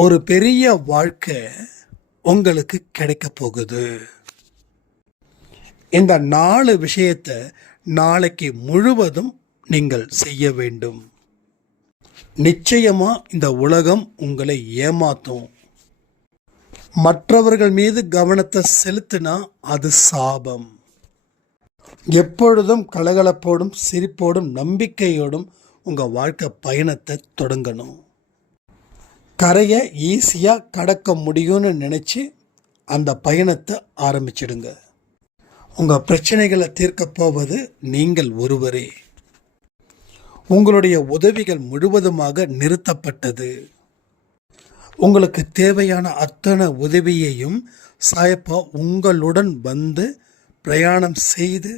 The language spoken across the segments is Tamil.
ஒரு பெரிய வாழ்க்கை உங்களுக்கு கிடைக்க போகுது. இந்த 4 விஷயத்தை நாளைக்கு முழுவதும் நீங்கள் செய்ய வேண்டும். நிச்சயமா இந்த உலகம் உங்களை ஏமாத்தும். மற்றவர்கள் மீது கவனத்தை செலுத்தினா அது சாபம். எப்பொழுதும் கலகலப்போடும் சிரிப்போடும் நம்பிக்கையோடும் உங்கள் வாழ்க்கை பயணத்தை தொடங்கணும். கரையை ஈஸியாக கடக்க முடியும்னு நினச்சி அந்த பயணத்தை ஆரம்பிச்சிடுங்க. உங்கள் பிரச்சனைகளை தீர்க்க போவது நீங்கள் ஒருவரே. உங்களுடைய உதவிகள் முழுவதுமாக நிறுத்தப்பட்டது. உங்களுக்கு தேவையான அத்தனை உதவியையும் சாயப்பா உங்களுடன் வந்து பிரயாணம் செய்து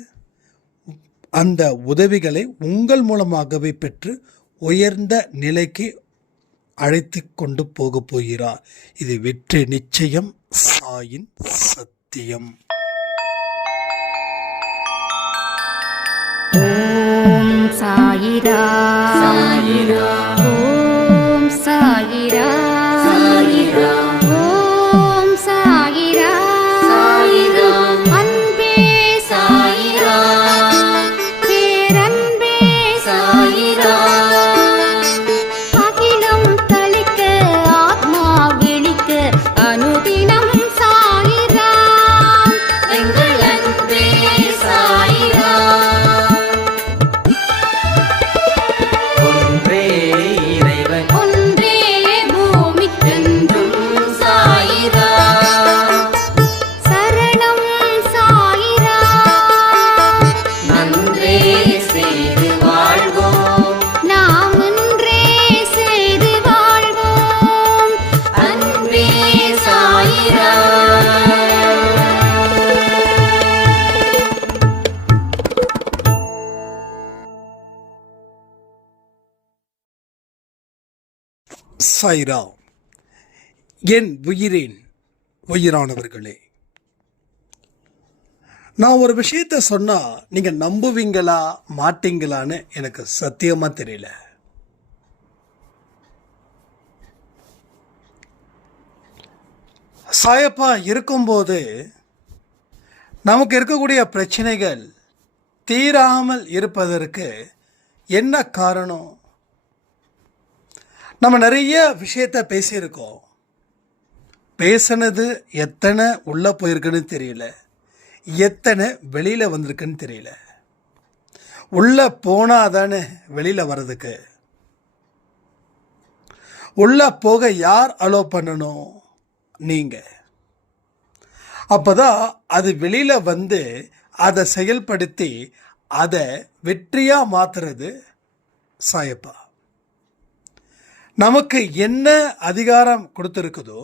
அந்த உதவிகளை உங்கள் மூலமாகவே பெற்று உயர்ந்த நிலைக்கு அழைத்து கொண்டு போக போகிறார். இது வெற்றி நிச்சயம். சாயின் சத்தியம். ஓம் சாயிரா சாயிரா, ஓம் சாயிரா சாயிரா, ஓம் சாயிரா சாயிரா, அன்பே சாயிரா, பேரன்பே சாயிரா, அகிலம் தளிக்க ஆத்மா விழிக்க அனுதினம் சாயிரா, எங்கள் அன்பே சாயிரா. சாயிரா. என் உயிரின் உயிரானவர்களே, நான் ஒரு விஷயத்தை சொன்னால் நீங்கள் நம்புவீங்களா மாட்டீங்களான்னு எனக்கு சத்தியமாக தெரியல. சாயப்பா இருக்கும்போது நமக்கு இருக்கக்கூடிய பிரச்சனைகள் தீராமல் இருப்பதற்கு என்ன காரணம்? நம்ம நிறைய விஷயத்தை பேசியிருக்கோம். பேசினது எத்தனை உள்ளே போயிருக்குன்னு தெரியல, எத்தனை வெளியில் வந்திருக்குன்னு தெரியல. உள்ளே போனால் தானே வெளியில் வர்றதுக்கு. உள்ளே போக யார் அலோ பண்ணணும்? நீங்கள். அப்போ தான் அது வெளியில் வந்து அதை செயல்படுத்தி அதை வெற்றியாக மாற்றுறது சாயப்பா. நமக்கு என்ன அதிகாரம் கொடுத்துருக்குதோ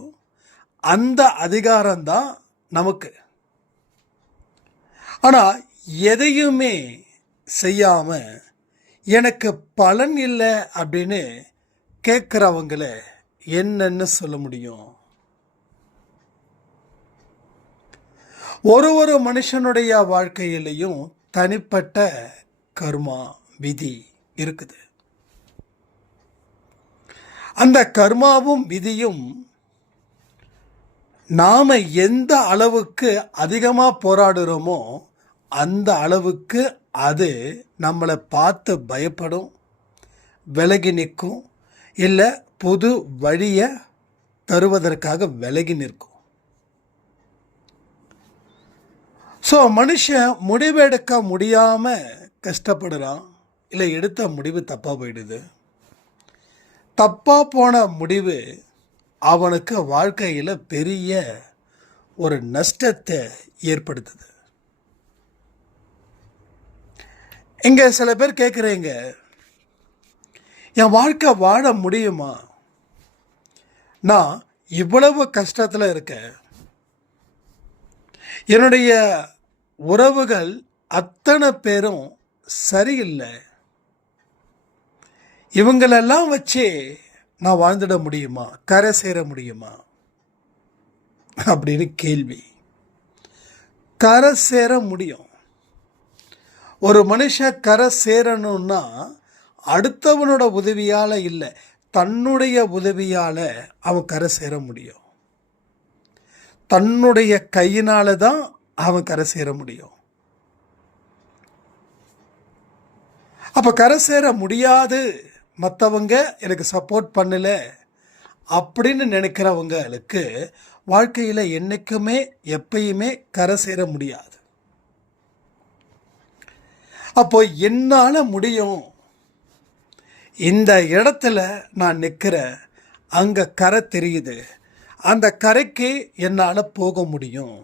அந்த அதிகாரம்தான் நமக்கு. ஆனால் எதையுமே செய்யாமல் எனக்கு பலன் இல்லை அப்படின்னு கேட்குறவங்கள என்னன்னு சொல்ல முடியும்? ஒரு மனுஷனுடைய வாழ்க்கையிலையும் தனிப்பட்ட கர்மா விதி இருக்குது. அந்த கர்மாவும் விதியும் நாம் எந்த அளவுக்கு அதிகமாக போராடுறோமோ அந்த அளவுக்கு அது நம்மளை பார்த்து பயப்படும், விலகி நிற்கும், இல்லை புது வழியை தருவதற்காக விலகி நிற்கும். ஸோ மனுஷன் முடிவெடுக்க முடியாமல் கஷ்டப்படுறான், இல்லை எடுத்த முடிவு தப்பாக போயிடுது. தப்பாக போன முடிவு அவனுக்கு வாழ்க்கையில் பெரிய ஒரு நஷ்டத்தை ஏற்படுத்துது. இங்கே சில பேர் கேட்குறீங்க, என் வாழ்க்கை வாழ முடியுமா? நான் இவ்வளவு கஷ்டத்தில் இருக்கேன், என்னுடைய உறவுகள் அத்தனை பேரும் சரியில்லை, இவங்களெல்லாம் வச்சு நான் வாழ்ந்துட முடியுமா, கரை சேர முடியுமா அப்படின்னு கேள்வி. கரை சேர முடியும். ஒரு மனுஷன் கரை சேரணும்னா அடுத்தவனோட உதவியால் இல்லை, தன்னுடைய உதவியால் அவன் கரை சேர முடியும். தன்னுடைய கையினால தான் அவன் கரை சேர முடியும். அப்போ கரை சேர முடியாது, மற்றவங்க எனக்கு சப்போர்ட் பண்ணல அப்படின்னு நினைக்கிறவங்களுக்கு வாழ்க்கையில் என்றைக்குமே எப்பயுமே கரை சேர முடியாது. அப்போ என்னால் முடியும், இந்த இடத்துல நான் நிற்கிறேன், அங்கே கரை தெரியுது, அந்த கரைக்கு என்னால் போக முடியும்,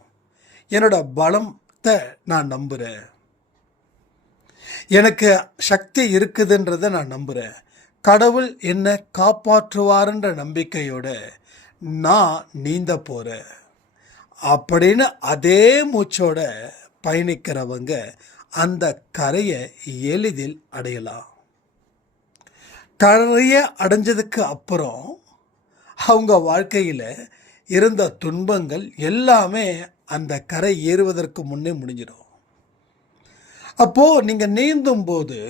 என்னோட பலத்தை நான் நம்புகிறேன், எனக்கு சக்தி இருக்குதுன்றதை நான் நம்புகிறேன், கடவுள் என்னை காப்பாற்றுவார்ன்ற நம்பிக்கையோட நான் நீந்த போகிறேன் அப்படின்னு அதே மூச்சோட பயணிக்கிறவங்க அந்த கரையை எளிதில் அடையலாம். கரையை அடைஞ்சதுக்கு அப்புறம் அவங்க வாழ்க்கையில் இருந்த துன்பங்கள் எல்லாமே அந்த கரை ஏறுவதற்கு முன்னே முடிஞ்சிடும். அப்போது நீங்கள் நீந்தும் போது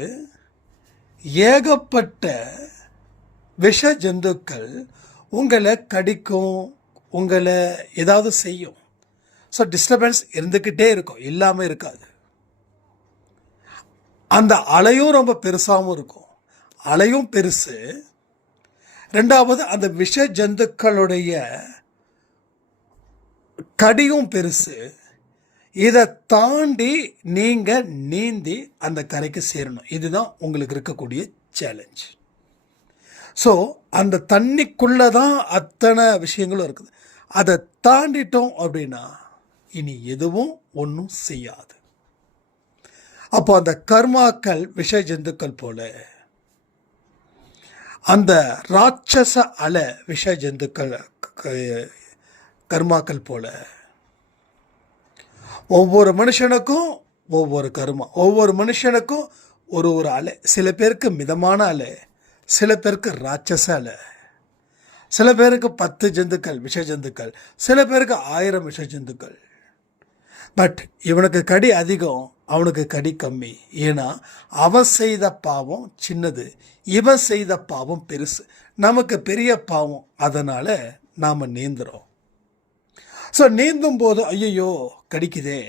ஏகப்பட்ட விஷ ஜந்துக்கள் உங்களை கடிக்கும், உங்களை ஏதாவது செய்யும். ஸோ டிஸ்டர்பன்ஸ் இருந்துக்கிட்டே இருக்கும், இல்லாமல் இருக்காது. அந்த அலையும் ரொம்ப பெருசாகவும் இருக்கும். அலையும் பெருசு, ரெண்டாவது அந்த விஷ ஜந்துக்களுடைய கடியும் பெருசு. இதை தாண்டி நீங்கள் நீந்தி அந்த கரைக்கு சேரணும். இதுதான் உங்களுக்கு இருக்கக்கூடிய சேலஞ்ச். ஸோ அந்த தண்ணிக்குள்ளே தான் அத்தனை விஷயங்களும் இருக்குது. அதை தாண்டிட்டோம் அப்படின்னா இனி எதுவும் ஒன்றும் செய்யாது. அப்போ அந்த கர்மாக்கள் விஷ ஜந்துக்கள் போல, அந்த ராட்சச அலை விஷ ஜந்துக்கள் கர்மாக்கள் போல, ஒவ்வொரு மனுஷனுக்கும் ஒவ்வொரு கர்மா, ஒவ்வொரு மனுஷனுக்கும் ஒரு ஒரு அலை. சில பேருக்கு மிதமான அலை, சில பேருக்கு ராட்சச அலை, சில பேருக்கு 10 ஜந்துக்கள் விஷ ஜந்துக்கள், சில பேருக்கு 1000 விஷ ஜந்துக்கள். பட் இவனுக்கு கடி அதிகம், அவனுக்கு கடி கம்மி. ஏன்னா அவன் செய்த பாவம் சின்னது, இவன் செய்த பாவம் பெருசு. நமக்கு பெரிய பாவம், அதனால் நாம் நீந்துறோம். ஸோ நீந்தும் போது ஐயையோ கடிக்குதே,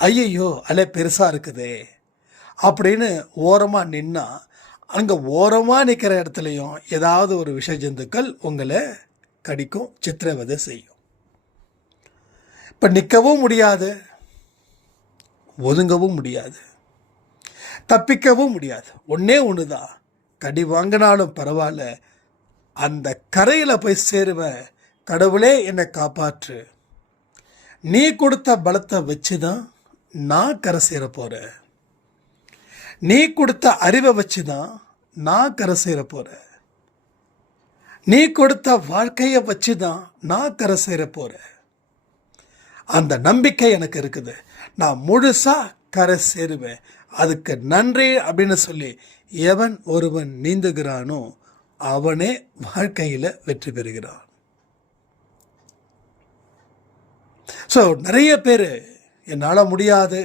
ஐயையோ அலை பெருசாக இருக்குதே அப்படின்னு ஓரமாக நின்னா, அங்கே ஓரமாக நிற்கிற இடத்துலையும் ஏதாவது ஒரு விஷ ஜந்துக்கள் உங்களை கடிக்கும், சித்திரவதை செய்யும். இப்போ நிற்கவும் முடியாது, ஒதுங்கவும் முடியாது, தப்பிக்கவும் முடியாது. ஒன்றே ஒன்று தான், கடி வாங்கினாலும் பரவாயில்ல, அந்த கரையில் போய் சேருவேன், கடவுளே என்னை காப்பாற்று, நீ கொடுத்த பலத்தை வச்சு தான் நான் கரை சேர போகிறேன், நீ கொடுத்த அறிவை வச்சு தான் நான் கரை சேர போகிறேன், நீ கொடுத்த வாழ்க்கையை வச்சு தான் நான் கரை சேர போகிறேன். அந்த நம்பிக்கை எனக்கு இருக்குது, நான் முழுசாக கரை சேருவேன், அதுக்கு நன்றி அப்படின்னு சொல்லி எவன் ஒருவன் நீந்துகிறானோ அவனே வாழ்க்கையில் வெற்றி பெறுகிறான். ஸோ நிறைய பேர் என்னால் முடியாது,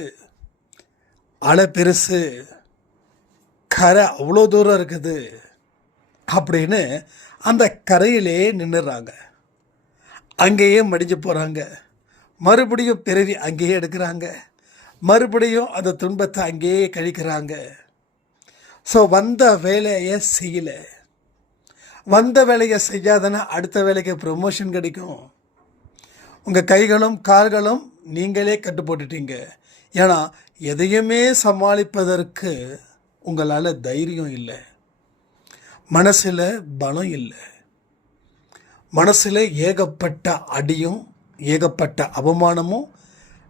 அலை பெருசு, கரை அவ்வளோ தூரம் இருக்குது அப்படின்னு அந்த கரையிலே நின்றுறாங்க, அங்கேயே மடிஞ்சு போகிறாங்க, மறுபடியும் பிறவி அங்கேயே எடுக்கிறாங்க, மறுபடியும் அந்த துன்பத்தை அங்கேயே கழிக்கிறாங்க. ஸோ வந்த வேலையை செய்யலை, வந்த வேலையை செய்யாதனா அடுத்த வேலைக்கு ப்ரொமோஷன் கிடைக்கும். உங்கள் கைகளும் கால்களும் நீங்களே கட்டு போட்டுட்டீங்க. ஏன்னா எதையுமே சமாளிப்பதற்கு உங்களால் தைரியம் இல்லை, மனசில் பலம் இல்லை, மனசில் ஏகப்பட்ட அடியும் ஏகப்பட்ட அவமானமும்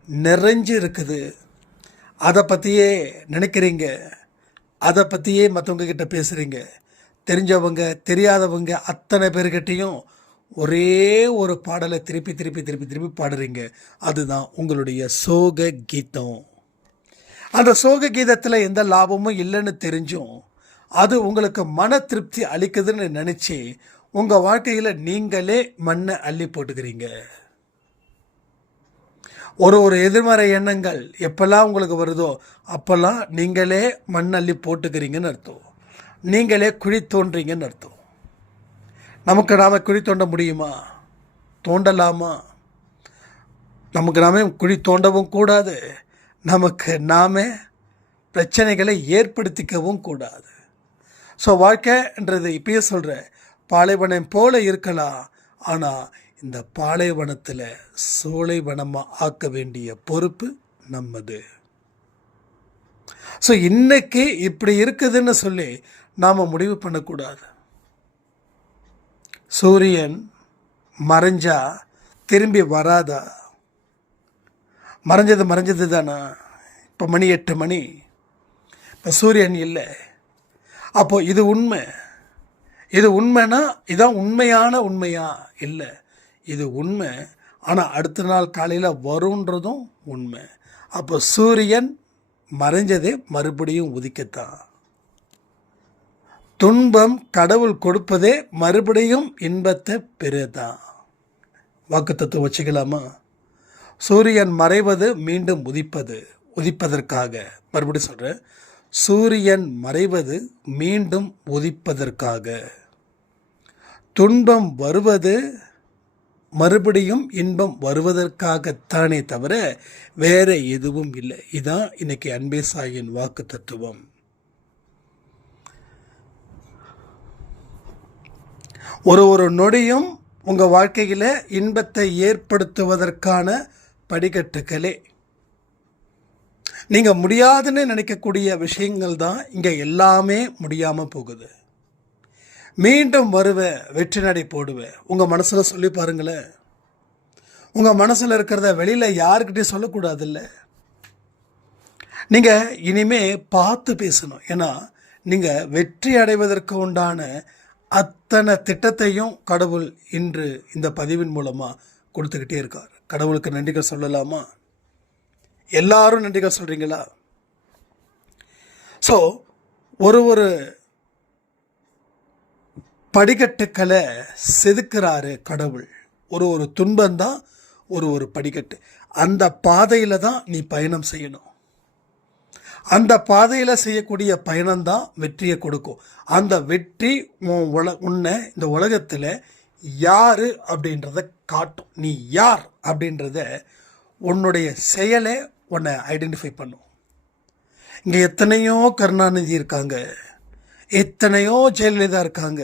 நிறைஞ்சு இருக்குது. அதை பற்றியே நினைக்கிறீங்க, அதை பற்றியே மற்றவங்க கிட்ட பேசுகிறீங்க. தெரிஞ்சவங்க தெரியாதவங்க அத்தனை பேர்கிட்டையும் ஒரே ஒரு பாடலை திருப்பி திருப்பி திருப்பி திருப்பி பாடுறீங்க. அதுதான் உங்களுடைய சோக கீதம். அந்த சோக கீதத்தில் எந்த லாபமும் இல்லைன்னு தெரிஞ்சும் அது உங்களுக்கு மன திருப்தி அளிக்குதுன்னு நினச்சி உங்கள் வாழ்க்கையில் நீங்களே மண்ணை அள்ளி போட்டுக்கிறீங்க. ஒரு எதிர்மறை எண்ணங்கள் எப்பெல்லாம் உங்களுக்கு வருதோ அப்போல்லாம் நீங்களே மண் அள்ளி போட்டுக்கிறீங்கன்னு அர்த்தம், நீங்களே குழி தோன்றீங்கன்னு அர்த்தம். நமக்கு நாம் குழி தோண்ட முடியுமா? தோண்டலாமா? நமக்கு நாமே குழி தோண்டவும் கூடாது, நமக்கு நாமே பிரச்சனைகளை ஏற்படுத்திக்கவும் கூடாது. ஸோ வாழ்க்கைன்றது இப்பயே சொல்கிற பாலைவனம் போல இருக்கலாம், ஆனால் இந்த பாலைவனத்தில் சோலைவனமாக ஆக்க வேண்டிய பொறுப்பு நம்மது. ஸோ இன்னைக்கு இப்படி இருக்குதுன்னு சொல்லி நாம் முடிவு பண்ணக்கூடாது. சூரியன் மறைஞ்சா திரும்பி வராதா? மறைஞ்சது தானா? இப்போ மணி 8 மணி, இப்போ சூரியன் இல்லை. அப்போது இது உண்மை. இது உண்மைனா இதுதான் உண்மையான உண்மையா? இல்லை, இது உண்மை. ஆனால் அடுத்த நாள் காலையில் வருன்றதும் உண்மை. அப்போ சூரியன் மறைஞ்சதே மறுபடியும் உதிக்கத்தான். துன்பம் கடவுள் கொடுப்பதே மறுபடியும் இன்பத்தை பெறுதான். வாக்குத்தத்தம் வச்சுக்கலாமா? சூரியன் மறைவது மீண்டும் உதிப்பதற்காக. மறுபடியும் சொல்கிறேன், சூரியன் மறைவது மீண்டும் உதிப்பதற்காக. துன்பம் வருவது மறுபடியும் இன்பம் வருவதற்காகத்தானே தவிர வேற எதுவும் இல்லை. இதான் இன்னைக்கு அன்பே சாயின் வாக்கு தத்துவம். ஒரு நொடியும் உங்கள் வாழ்க்கையில் இன்பத்தை ஏற்படுத்துவதற்கான படிக்கட்டுகளே. நீங்கள் முடியாதுன்னு நினைக்கக்கூடிய விஷயங்கள் தான் இங்கே எல்லாமே முடியாமல் போகுது. மீண்டும் வருவேன், வெற்றி நடை போடுவேன், உங்கள் மனசில் சொல்லி பாருங்களேன். உங்கள் மனசில் இருக்கிறத வெளியில் யாருக்கிட்டையும் சொல்லக்கூடாதுல்ல. நீங்கள் இனிமே பார்த்து பேசணும். ஏன்னா நீங்கள் வெற்றி அடைவதற்கு உண்டான அத்தனை திட்டத்தையும் கடவுள் இன்று இந்த பதிவின் மூலமாக கொடுத்துக்கிட்டே இருக்கார். கடவுளுக்கு நன்றிகள் சொல்லலாமா? எல்லாரும் நன்றிகள் சொல்கிறீங்களா? ஸோ ஒரு படிக்கட்டுக்களை செதுக்கிறாரு கடவுள். ஒரு துன்பந்தான் ஒரு படிக்கட்டு. அந்த பாதையில் தான் நீ பயணம் செய்யணும். அந்த பாதையில் செய்யக்கூடிய பயணம்தான் வெற்றியை கொடுக்கும். அந்த வெற்றி உன்னை இந்த உலகத்தில் யார் அப்படின்றத காட்டும். நீ யார் அப்படின்றத உன்னுடைய செயலை உன்னை ஐடென்டிஃபை பண்ணும். இங்கே எத்தனையோ கருணாநிதி இருக்காங்க, எத்தனையோ ஜெயலலிதா இருக்காங்க.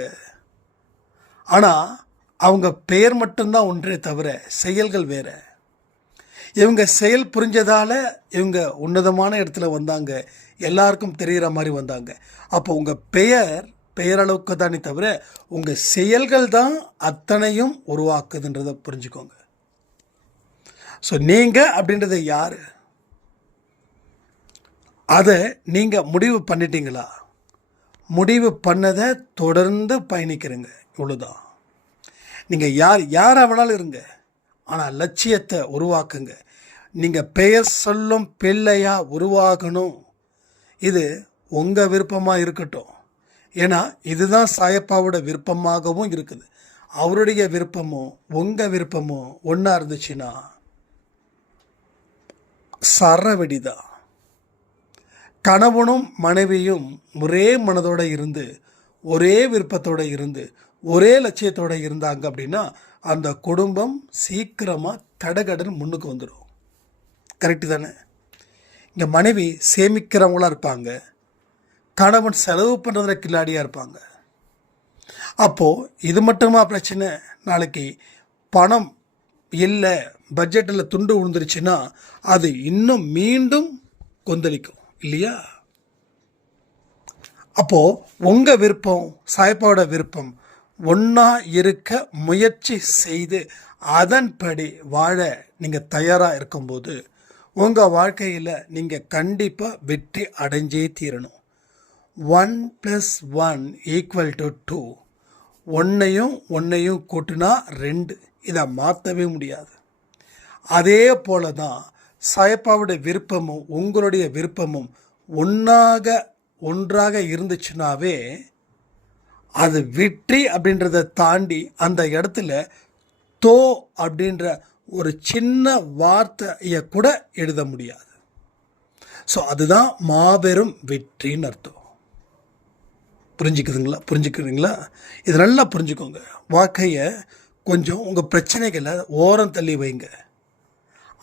ஆனால் அவங்க பெயர் மட்டும்தான் ஒன்றே தவிர செயல்கள் வேற. இவங்க செயல் புரிஞ்சதால் இவங்க உன்னதமான இடத்துல வந்தாங்க, எல்லாருக்கும் தெரிகிற மாதிரி வந்தாங்க. அப்போ உங்கள் பெயரளவுக்கு தானே தவிர உங்கள் செயல்கள் தான் அத்தனையும் உருவாக்குதுன்றதை புரிஞ்சுக்கோங்க. ஸோ நீங்கள் அப்படின்றத யார்? அதை நீங்கள் முடிவு பண்ணிட்டீங்களா? முடிவு பண்ணதை தொடர்ந்து பயணிக்கிறீங்க, இவ்வளோதான். நீங்கள் யார் அவனாலும் இருங்க, ஆனால் லட்சியத்தை உருவாக்குங்க. நீங்கள் பெயர் சொல்லும் பிள்ளையாக உருவாகணும். இது உங்கள் விருப்பமாக இருக்கட்டும். ஏன்னா இதுதான் சாயப்பாவோட விருப்பமாகவும் இருக்குது. அவருடைய விருப்பமும் உங்கள் விருப்பமும் ஒன்றா இருந்துச்சுன்னா சரவெடிதான். கணவனும் மனைவியும் ஒரே மனதோடு இருந்து, ஒரே விருப்பத்தோடு இருந்து, ஒரே லட்சியத்தோடு இருந்தாங்க அப்படின்னா அந்த குடும்பம் சீக்கிரமாக தடகடன்னு முன்னுக்கு வந்துடும். கரெக்டு தானே? இங்கே மனைவி சேமிக்கிறவங்களாக இருப்பாங்க, கணவன் செலவு பண்ணுறதுல கில்லாடியாக இருப்பாங்க. அப்போது இது மட்டுமா பிரச்சனை? நாளைக்கு பணம் இல்லை, பட்ஜெட்டில் துண்டு விழுந்துருச்சுன்னா அது இன்னும் மீண்டும் கொந்தளிக்கும் இல்லையா? அப்போது உங்கள் விருப்பம் சாய்ப்பாவோட விருப்பம் ஒன்றா இருக்க முயற்சி செய்து அதன்படி வாழ நீங்கள் தயாராக இருக்கும்போது உங்கள் வாழ்க்கையில் நீங்கள் கண்டிப்பாக வெற்றி அடைஞ்சே தீரணும். 1 + 1 = 2. ஒன்றையும் கூட்டினா 2. இதை மாற்றவே முடியாது. அதே போல தான் சாயப்பாவுடைய விருப்பமும் உங்களுடைய விருப்பமும் ஒன்றாக இருந்துச்சுனாவே அது வெற்றி அப்படின்றத தாண்டி அந்த இடத்துல தோ அப்படின்ற ஒரு சின்ன வார்த்தையை கூட எழுத முடியாது. ஸோ அதுதான் மாபெரும் வெற்றின்னு அர்த்தம். புரிஞ்சுக்கிறீங்களா? இது நல்லா புரிஞ்சுக்கோங்க. வாழ்க்கையை கொஞ்சம் உங்கள் பிரச்சனைகளை ஓரம் தள்ளி வைங்க.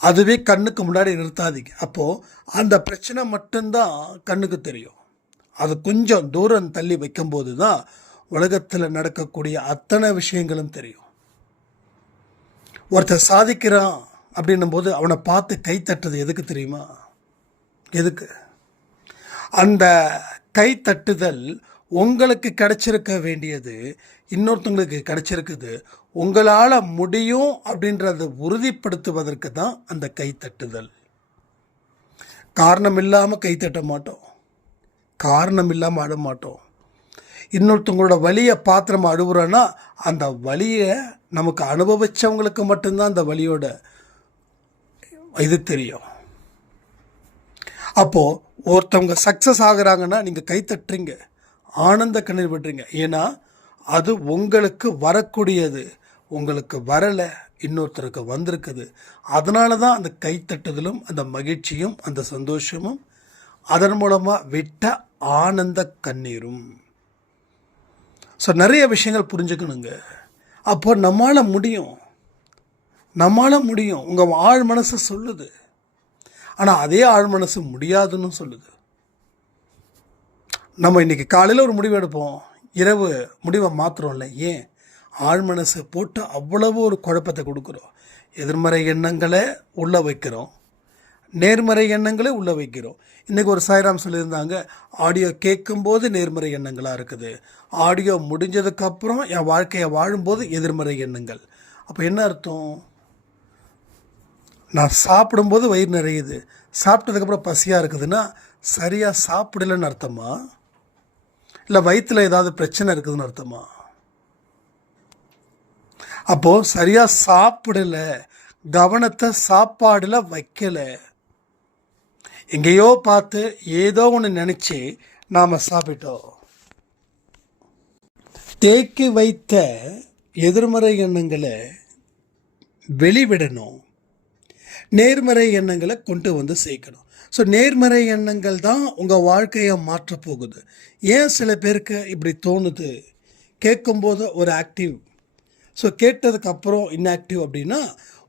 அதுவே கண்ணுக்கு முன்னாடி நிறுத்தாதீங்க. அப்போது அந்த பிரச்சனை மட்டும்தான் கண்ணுக்கு தெரியும். அது கொஞ்சம் தூரம் தள்ளி வைக்கும்போது தான் உலகத்தில் நடக்கக்கூடிய அத்தனை விஷயங்களும் தெரியும். ஒருத்தர் சாதிக்கிறான் அப்படின்னும் போது அவனை பார்த்து கை தட்டுறது எதுக்கு தெரியுமா? எதுக்கு? அந்த கை தட்டுதல் உங்களுக்கு கிடைச்சிருக்க வேண்டியது இன்னொருத்தவங்களுக்கு கிடைச்சிருக்குது. உங்களால் முடியும் அப்படின்றத உறுதிப்படுத்துவதற்கு தான் அந்த கை தட்டுதல். காரணம் இல்லாமல் கை தட்ட மாட்டோம், காரணம் இல்லாமல் ஆட மாட்டோம். இன்னொருத்தவங்களோட வலியை பார்த்து நம்ம அழுகுறோன்னா அந்த வலியை நமக்கு அனுபவித்தவங்களுக்கு மட்டும்தான் அந்த வலியோட இது தெரியும். அப்போது ஒருத்தவங்க சக்ஸஸ் ஆகுறாங்கன்னா நீங்கள் கை தட்டுறீங்க, ஆனந்த கண்ணீர் விடுறீங்க. ஏன்னா அது உங்களுக்கு வரக்கூடியது, உங்களுக்கு வரலை, இன்னொருத்தருக்கு வந்திருக்குது. அதனால தான் அந்த கைத்தட்டுதலும் அந்த மகிழ்ச்சியும் அந்த சந்தோஷமும் அதன் மூலமாக விட்ட ஆனந்த கண்ணீரும். ஸோ நிறைய விஷயங்கள் புரிஞ்சுக்கணுங்க. அப்போ நம்மளால் முடியும். உங்கள் ஆழ் மனசு சொல்லுது, ஆனால் அதே ஆழ் மனசு முடியாதுன்னு சொல்லுது. நம்ம இன்றைக்கி காலையில் ஒரு முடிவு எடுப்போம், இரவு முடிவை மாற்றுறோம்ல. ஏன்? ஆழ் மனசு போட்டு அவ்வளவு ஒரு குழப்பத்தை கொடுக்குறோம். எதிர்மறை எண்ணங்களை உள்ளே வைக்கிறோம், நேர்மறை எண்ணங்களே உள்ளே வைக்கிறோம். இன்றைக்கி ஒரு சாய்ராம் சொல்லியிருந்தாங்க, ஆடியோ கேட்கும்போது நேர்மறை எண்ணங்களாக இருக்குது, ஆடியோ முடிஞ்சதுக்கப்புறம் என் வாழ்க்கையை வாழும்போது எதிர்மறை எண்ணங்கள். அப்போ என்ன அர்த்தம்? நான் சாப்பிடும்போது வயிறு நிறையுது, சாப்பிட்டதுக்கப்புறம் பசியாக இருக்குதுன்னா சரியாக சாப்பிடலன்னு அர்த்தமா? இல்லை வயிற்றில் ஏதாவது பிரச்சனை இருக்குதுன்னு அர்த்தமா? அப்போது சரியாக சாப்பிடலை, கவனத்தை சாப்பாடில் வைக்கலை, எங்கேயோ பார்த்து ஏதோ ஒன்று நினச்சி நாம் சாப்பிட்டோம். தேக்கி வைத்த எதிர்மறை எண்ணங்களை வெளிவிடணும், நேர்மறை எண்ணங்களை கொண்டு வந்து சேர்க்கணும். ஸோ நேர்மறை எண்ணங்கள் தான் உங்கள் வாழ்க்கையை மாற்றப் போகுது. ஏன் சில பேருக்கு இப்படி தோணுது? கேட்கும்போது ஒரு ஆக்டிவ், ஸோ கேட்டதுக்கப்புறம் இன்ஆக்டிவ் அப்படின்னா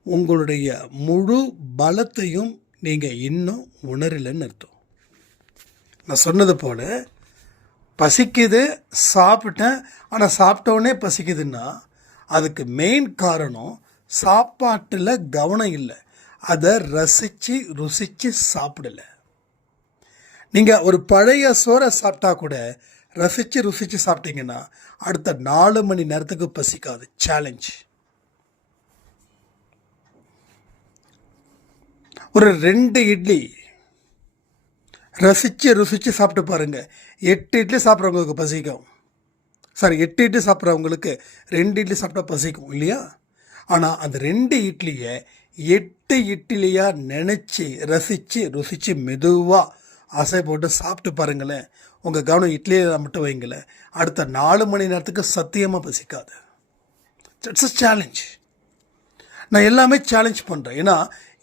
உங்களுடைய முழு பலத்தையும் நீங்கள் இன்னும் உணரலைன்னு அர்த்தம். நான் சொன்னது போல் பசிக்குது, சாப்பிட்டேன், ஆனால் சாப்பிட்டோடனே பசிக்குதுன்னா அதுக்கு மெயின் காரணம் சாப்பாட்டில் கவனம் இல்லை, அதை ரசித்து ருசித்து சாப்பிடலை. நீங்கள் ஒரு பழைய சோறை சாப்பிட்டா கூட ரசித்து ருசித்து சாப்பிட்டீங்கன்னா அடுத்த 4 மணி நேரத்துக்கு பசிக்காது. சேலஞ்ச். ஒரு 2 இட்லி ரசித்து ருசித்து சாப்பிட்டு பாருங்கள், 8 இட்லி சாப்பிட்றவங்களுக்கு பசிக்கும். 8 இட்லி சாப்பிட்றவங்களுக்கு 2 இட்லி சாப்பிட்டா பசிக்கும் இல்லையா? ஆனால் அந்த 2 இட்லியை 8 இட்லியாக நினச்சி ரசித்து ருசித்து மெதுவாக ஆசை போட்டு சாப்பிட்டு பாருங்களேன். உங்கள் கவனம் இட்லியில் மட்டும் வைங்களேன், அடுத்த 4 மணி நேரத்துக்கு சத்தியமாக பசிக்காது. It's a challenge. நான் எல்லாமே சேலஞ்ச் பண்ணுறேன். ஏன்னா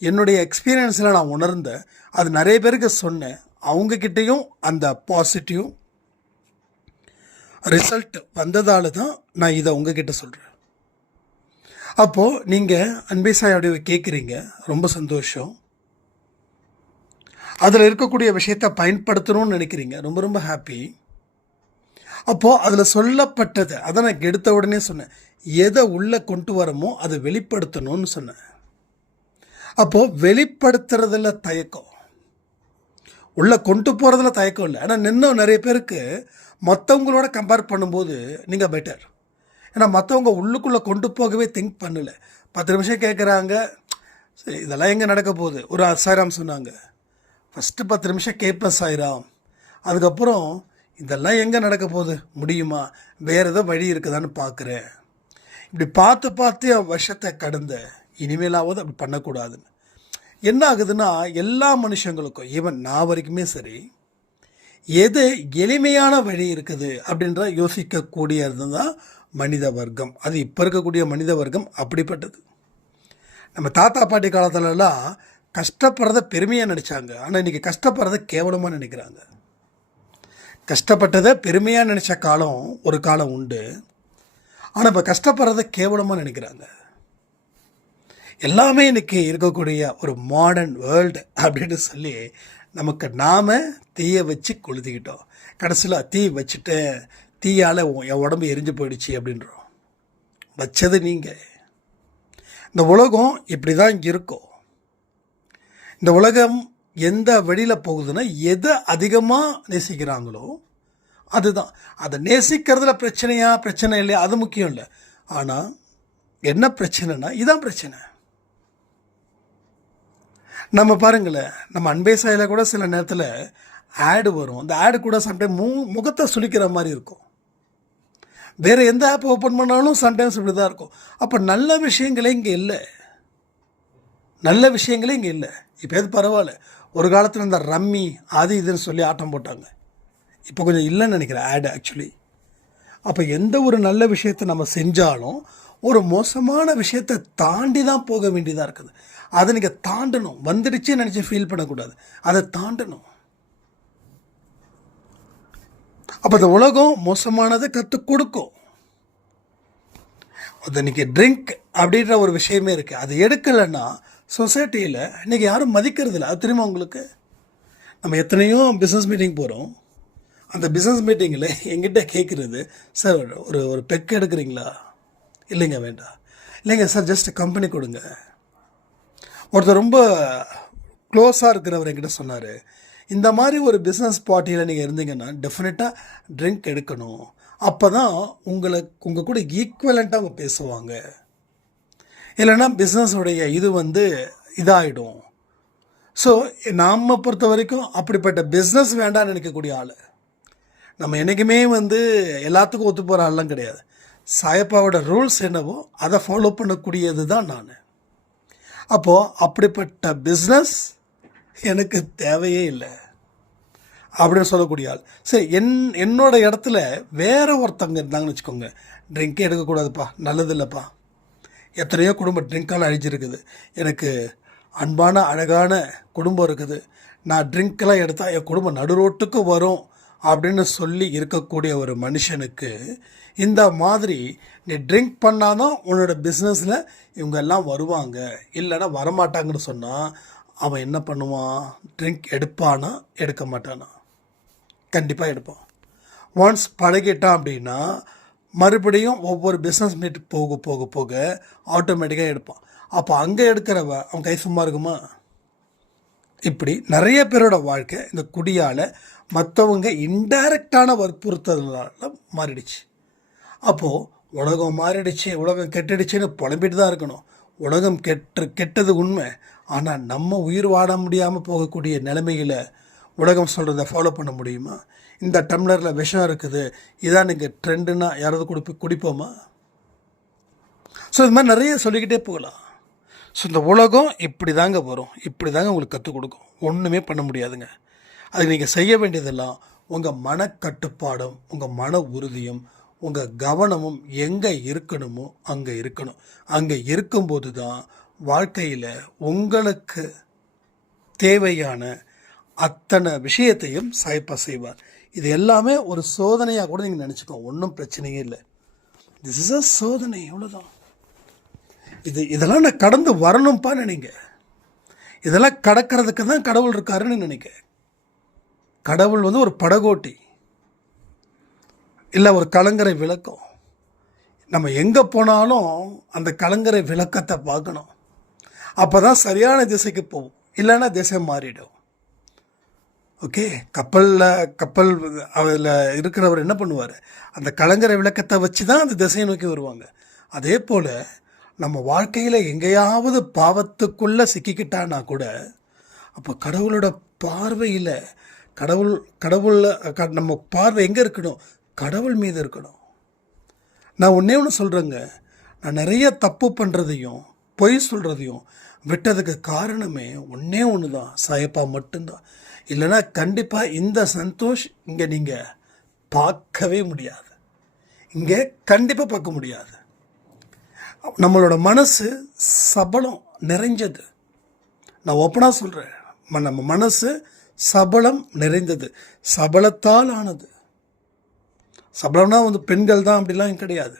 என்னுடைய எக்ஸ்பீரியன்ஸில் நான் உணர்ந்தேன், அது நிறைய பேருக்கு சொன்னேன். அவங்கக்கிட்டேயும் அந்த பாசிட்டிவ் ரிசல்ட் வந்ததால் தான் நான் இதை உங்ககிட்ட சொல்கிறேன். அப்போது நீங்கள் அன்பே சாய் ஆடியோ கேட்குறீங்க, ரொம்ப சந்தோஷம். அதில் இருக்கக்கூடிய விஷயத்தை பயன்படுத்தணும்னு நினைக்கிறீங்க, ரொம்ப ரொம்ப ஹாப்பி. அப்போது அதில் சொல்லப்பட்டதை அதை நான் எடுத்த உடனே சொன்னேன், எதை உள்ளே கொண்டு வரமோ அதை வெளிப்படுத்தணும்னு சொன்னேன். அப்போது வெளிப்படுத்துறதில் தயக்கம், உள்ளே கொண்டு போகிறதுல தயக்கம் இல்லை. ஆனால் இன்னும் நிறைய பேருக்கு மற்றவங்களோட கம்பேர் பண்ணும்போது நீங்கள் பெட்டர். ஏன்னா மற்றவங்க உள்ளுக்குள்ளே கொண்டு போகவே திங்க் பண்ணலை. 10 நிமிஷம் கேட்குறாங்க, சரி இதெல்லாம் எங்கே நடக்க போகுது. ஒரு சாய்ராம் சொன்னாங்க, ஃபஸ்ட்டு 10 நிமிஷம் கேட்பேன் சாய்ராம், அதுக்கப்புறம் இதெல்லாம் எங்கே நடக்க போகுது, முடியுமா, வேறு ஏதோ வழி இருக்குதான்னு பார்க்குறேன். இப்படி பார்த்து வருஷத்தை கடந்த இனிமேலாவது அப்படி பண்ணக்கூடாதுன்னு. என்ன ஆகுதுன்னா எல்லா மனுஷங்களுக்கும், ஈவன் நான் வரைக்குமே சரி, எது எளிமையான வழி இருக்குது அப்படின்ற யோசிக்கக்கூடியது தான் மனித வர்க்கம். அது இப்போ இருக்கக்கூடிய மனித வர்க்கம் அப்படிப்பட்டது. நம்ம தாத்தா பாட்டி காலத்துலலாம் கஷ்டப்படுறத பெருமையாக நினச்சாங்க, ஆனால் இன்றைக்கி கஷ்டப்படுறத கேவலமாக நினைக்கிறாங்க. கஷ்டப்பட்டதை பெருமையாக நினச்ச காலம் ஒரு காலம் உண்டு. ஆனால் இப்போ கஷ்டப்படுறத கேவலமாக நினைக்கிறாங்க. எல்லாமே இன்றைக்கி இருக்கக்கூடிய ஒரு மாடர்ன் வேர்ல்டு அப்படின்னு சொல்லி நமக்கு நாம் தீயை வச்சு கொளுத்திக்கிட்டோம். கடைசியில் தீ வச்சுட்டு தீயால் என் உடம்பு எரிஞ்சு போயிடுச்சு அப்படின்றோம். வச்சது நீங்கள். இந்த உலகம் இப்படி தான் இருக்கும். இந்த உலகம் எந்த வழியில் போகுதுன்னா எதை அதிகமாக நேசிக்கிறாங்களோ அதுதான். அதை நேசிக்கிறதுல பிரச்சனை இல்லையா, அது முக்கியம் இல்லை. ஆனால் என்ன பிரச்சனைனா இதான் பிரச்சனை. நம்ம பாருங்களேன், நம்ம அன்பே சாயில கூட சில நேரத்தில் ஆடு வரும். அந்த ஆடு கூட சம்டைம் முகத்தை சுளிக்கிற மாதிரி இருக்கும். வேறு எந்த ஆப் ஓப்பன் பண்ணாலும் சம்டைம்ஸ் இப்படி தான் இருக்கும். அப்போ நல்ல விஷயங்களே இங்கே இல்லை. இப்போ எது பரவாயில்ல. ஒரு காலத்தில் இந்த ரம்மி அது இதுன்னு சொல்லி ஆட்டம் போட்டாங்க. இப்போ கொஞ்சம் இல்லைன்னு நினைக்கிறேன் ஆடு ஆக்சுவலி. அப்போ எந்த ஒரு நல்ல விஷயத்தை நம்ம செஞ்சாலும் ஒரு மோசமான விஷயத்தை தாண்டி தான் போக வேண்டியதாக இருக்குது. அதை நீங்கள் தாண்டணும். வந்துடுச்சு நினச்சி ஃபீல் பண்ணக்கூடாது, அதை தாண்டணும். அப்போ இந்த உலகம் மோசமானதை கற்றுக் கொடுக்கும். அது இன்றைக்கி ட்ரிங்க் அப்படின்ற ஒரு விஷயமே இருக்குது. அது எடுக்கலைன்னா சொசைட்டியில் இன்றைக்கி யாரும் மதிக்கிறது இல்லை. அது தெரியுமா உங்களுக்கு? நம்ம எத்தனையோ பிஸ்னஸ் மீட்டிங் போகிறோம். அந்த பிஸ்னஸ் மீட்டிங்கில் எங்கிட்ட கேட்குறது, சார் ஒரு பெக் எடுக்கிறீங்களா? இல்லைங்க வேண்டாம். இல்லைங்க சார் ஜஸ்ட் கம்பெனி கொடுங்க. ஒருத்தர் ரொம்ப க்ளோஸாக இருக்கிறவர் என்கிட்ட சொன்னார், இந்த மாதிரி ஒரு பிஸ்னஸ் பார்ட்டியில் நீங்கள் இருந்தீங்கன்னா டெஃபினட்டாக ட்ரிங்க் எடுக்கணும். அப்போ தான் உங்கள் கூட ஈக்குவலண்ட்டாக அவங்க பேசுவாங்க. இல்லைன்னா பிஸ்னஸோடைய இது இதாகிடும். ஸோ நாம் பொறுத்த வரைக்கும் அப்படிப்பட்ட பிஸ்னஸ் வேண்டாம்னு நினைக்கக்கூடிய ஆள். நம்ம என்றைக்குமே எல்லாத்துக்கும் ஒத்து போகிற ஆள்லாம் கிடையாது. சாயப்பாவோட ரூல்ஸ் என்னவோ அதை ஃபாலோ பண்ணக்கூடியது தான் நான். அப்போது அப்படிப்பட்ட பிஸ்னஸ் எனக்கு தேவையே இல்லை அப்படின்னு சொல்லக்கூடிய ஆள். சரி, என்னோட இடத்துல வேறு ஒருத்தவங்க இருந்தாங்கன்னு வச்சுக்கோங்க, ட்ரிங்கே எடுக்கக்கூடாதுப்பா, நல்லது இல்லைப்பா, எத்தனையோ குடும்பம் ட்ரிங்கால் அழிஞ்சிருக்குது, எனக்கு அன்பான அழகான குடும்பம் இருக்குது, நான் ட்ரிங்க்கெல்லாம் எடுத்தால் என் குடும்பம் நடுரோட்டுக்கு வரும் அப்படின்னு சொல்லி இருக்கக்கூடிய ஒரு மனுஷனுக்கு இந்த மாதிரி நீ ட்ரிங்க் பண்ணாதான் உன்னோட பிஸ்னஸில் இவங்க எல்லாம் வருவாங்க, இல்லைன்னா வரமாட்டாங்கன்னு சொன்னால் அவன் என்ன பண்ணுவான்? ட்ரிங்க் எடுப்பானா எடுக்க மாட்டானா? கண்டிப்பாக எடுப்பான். ஒன்ஸ் பழகிட்டான் அப்படின்னா மறுபடியும் ஒவ்வொரு பிஸ்னஸ் மீட் போக போக போக ஆட்டோமேட்டிக்காக எடுப்பான். அப்போ அங்கே எடுக்கிறவன் அவன் கை சும்மா இருக்குமா? இப்படி நிறைய பேரோட வாழ்க்கை இந்த குடியால் மற்றவங்க இன்டைரக்டான வற்புறுத்தலால் மாறிடுச்சு. அப்போது உலகம் மாறிடுச்சு, உலகம் கெட்டுடுச்சுன்னு புலம்பிட்டு தான் இருக்கணும். உலகம் கெட்டது உண்மை. ஆனால் நம்ம உயிர் வாழ முடியாமல் போகக்கூடிய நிலைமையில் உலகம் சொல்கிறத ஃபாலோ பண்ண முடியுமா? இந்த டம்ளரில் விஷம் இருக்குது, இதான் நீங்கள் ட்ரெண்டுன்னா யாராவது குடிப்போமா? ஸோ இது மாதிரி நிறைய சொல்லிக்கிட்டே போகலாம். ஸோ இந்த உலகம் இப்படி தாங்க வரும், இப்படி தாங்க உங்களுக்கு கற்றுக் கொடுக்கும். ஒன்றுமே பண்ண முடியாதுங்க. அது நீங்கள் செய்ய வேண்டியதெல்லாம் உங்கள் மனக்கட்டுப்பாடும் உங்கள் மன உறுதியும் உங்கள் கவனமும் எங்கே இருக்கணுமோ அங்கே இருக்கணும். அங்கே இருக்கும்போது தான் வாழ்க்கையில் உங்களுக்கு தேவையான அத்தனை விஷயத்தையும் சாய்ப்பா செய்வார். இது எல்லாமே ஒரு சோதனையாக கூட நீங்கள் நினச்சிக்கோங்க, ஒன்றும் பிரச்சனையே இல்லை. திஸ் இஸ் அ சோதனை, எவ்வளோதான். இதெல்லாம் நான் கடந்து வரணும்ப்பா நினைங்க. இதெல்லாம் கடக்கிறதுக்கு தான் கடவுள் இருக்காருன்னு நினைக்க. கடவுள் ஒரு படகோட்டி இல்லை ஒரு கலங்கரை விளக்கம். நம்ம எங்கே போனாலும் அந்த கலங்கரை விளக்கத்தை பார்க்கணும். அப்போ தான் சரியான திசைக்கு போகும், இல்லைன்னா திசை மாறிடும். ஓகே, கப்பல் அதில் இருக்கிறவர் என்ன பண்ணுவார்? அந்த கலங்கரை விளக்கத்தை வச்சு தான் அந்த திசையை நோக்கி வருவாங்க. அதே போல் நம்ம வாழ்க்கையில் எங்கேயாவது பாவத்துக்குள்ளே சிக்கிக்கிட்டான்னா கூட அப்போ கடவுளோட பார்வையில் கடவுளில் நம்ம பார்வை எங்கே இருக்கணும்? கடவுள் மீது இருக்கணும். நான் ஒன்றே ஒன்று சொல்கிறேங்க, நான் நிறைய தப்பு பண்ணுறதையும் பொய் சொல்கிறதையும் விட்டதுக்கு காரணமே ஒன்றே ஒன்று தான், சாயப்பா மட்டும்தான். இல்லைன்னா கண்டிப்பாக இந்த சந்தோஷ் இங்கே நீங்கள் பார்க்கவே முடியாது, இங்கே கண்டிப்பாக பார்க்க முடியாது. நம்மளோட மனசு சபலம் நிறைஞ்சது. நான் ஓப்பனாக சொல்கிறேன், நம்ம மனசு சபலம் நிறைந்தது, சபலத்தால் ஆனது. சம்பளம்னா வந்து பெண்கள் தான் அப்படிலாம் கிடையாது,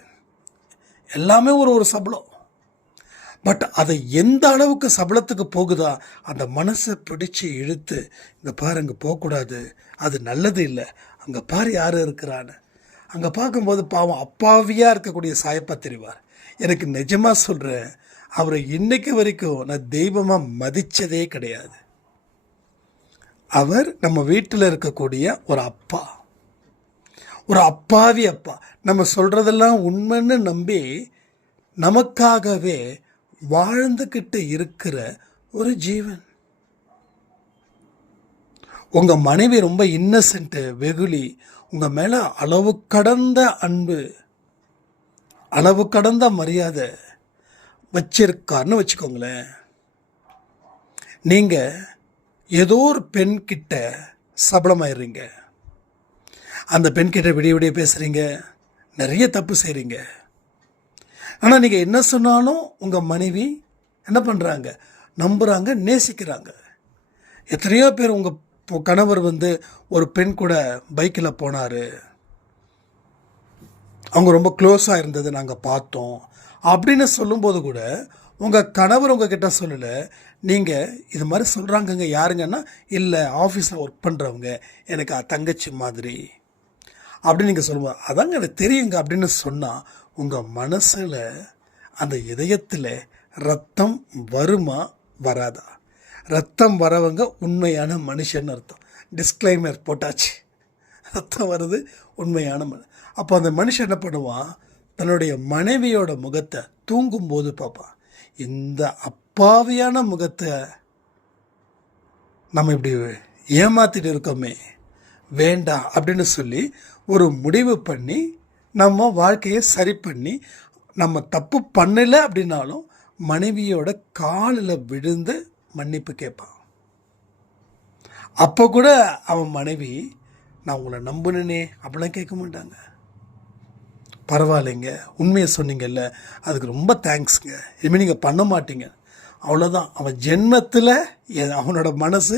எல்லாமே ஒரு சம்பளம். பட் அதை எந்த அளவுக்கு சம்பளத்துக்கு போகுதா அந்த மனசை பிடிச்சி இழுத்து, இந்த பாரு அங்கே போகக்கூடாது, அது நல்லது இல்லை, அங்கே பாரு யார் இருக்கிறான்னு. அங்கே பார்க்கும்போது பாவம் அப்பாவியாக இருக்கக்கூடிய சாயப்பா தெரிவார். எனக்கு நிஜமாக சொல்கிறேன், அவரை இன்னைக்கு வரைக்கும் நான் தெய்வமாக மதித்ததே கிடையாது. அவர் நம்ம வீட்டில் இருக்கக்கூடிய ஒரு அப்பா, ஒரு அப்பாவி அப்பா. நம்ம சொல்கிறதெல்லாம் உண்மைன்னு நம்பி நமக்காகவே வாழ்ந்துக்கிட்டு இருக்கிற ஒரு ஜீவன். உங்கள் மனைவி ரொம்ப இன்னசென்ட்டு, வெகுளி, உங்கள் மேலே அளவு கடந்த அன்பு, அளவு கடந்த மரியாதை வச்சிருக்காருன்னு வச்சுக்கோங்களேன். நீங்கள் ஏதோ ஒரு பெண்கிட்ட சபலமாயிடுறீங்க, அந்த பெண்கிட்ட விடிய விடிய பேசுகிறீங்க, நிறைய தப்பு செய்கிறீங்க. ஆனால் நீங்கள் என்ன சொன்னாலும் உங்கள் மனைவி என்ன பண்ணுறாங்க, நம்புகிறாங்க, நேசிக்கிறாங்க. எத்தனையோ பேர் உங்கள் கணவர் வந்து ஒரு பெண் கூட பைக்கில் போனார், அவங்க ரொம்ப க்ளோஸாக இருந்தது நாங்கள் பார்த்தோம் அப்படின்னு சொல்லும்போது கூட உங்கள் கணவர் உங்ககிட்ட சொல்லலை, நீங்கள் இது மாதிரி சொல்கிறாங்கங்க. யாருங்கன்னா, இல்லை ஆஃபீஸில் ஒர்க் பண்ணுறவங்க, எனக்கு தங்கச்சி மாதிரி அப்படின்னு நீங்கள் சொல்லுவோம். அதாங்க எனக்கு தெரியுங்க அப்படின்னு சொன்னால் உங்கள் மனசில், அந்த இதயத்தில் ரத்தம் வருமா வராதா? ரத்தம் வரவங்க உண்மையான மனுஷன் அர்த்தம். டிஸ்க்ளைமர் போட்டாச்சு, ரத்தம் வருது உண்மையான அப்போ அந்த மனுஷன் என்ன பண்ணுவான், தன்னுடைய மனைவியோட முகத்தை தூங்கும்போது பார்ப்பான். இந்த அப்பாவியான முகத்தை நம்ம இப்படி ஏமாத்திட்டு இருக்கோமே, வேண்டாம் அப்படின்னு சொல்லி ஒரு முடிவு பண்ணி நம்ம வாழ்க்கையை சரி பண்ணி, நம்ம தப்பு பண்ணலை அப்படின்னாலும் மனைவியோட காலில் விழுந்து மன்னிப்பு கேட்பான். அப்போ கூட அவன் மனைவி, நான் உங்களை நம்புனேனே அப்படிலாம் கேட்க மாட்டாங்க. பரவாயில்லைங்க, உண்மையை சொன்னீங்கல்ல, அதுக்கு ரொம்ப தேங்க்ஸுங்க, இனிமேல் நீங்கள் பண்ண மாட்டீங்க, அவ்வளோதான். அவன் ஜென்மத்தில் அவனோட மனசு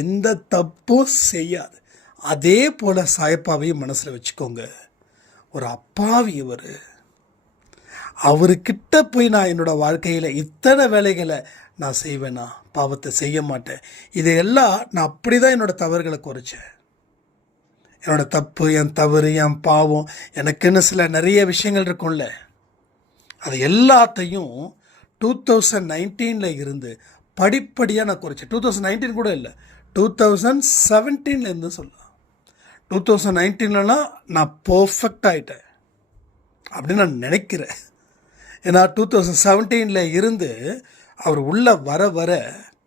எந்த தப்பும் செய்யாது. அதே போல் சாயப்பாவையும் மனசில் வச்சுக்கோங்க. ஒரு அப்பாவி இவர், அவர்கிட்ட போய் நான் என்னோடய வாழ்க்கையில் இத்தனை வேலைகளை நான் செய்வேனா, பாவத்தை செய்ய மாட்டேன். இதையெல்லாம் நான் அப்படி தான் என்னோடய தவறுகளை குறைச்சேன். என்னோடய தப்பு, என் தவறு, என் பாவம், எனக்குன்னு சில நிறைய விஷயங்கள் இருக்கும்ல, அது எல்லாத்தையும் 2019 இருந்து படிப்படியாக நான் குறைச்சேன். 2019 கூட இல்லை, 2017 இருந்து சொல்லலாம். 2019 நான் பர்ஃபெக்ட் ஆகிட்டேன் அப்படின்னு நான் நினைக்கிறேன். ஏன்னா 2017 இருந்து அவர் உள்ளே வர வர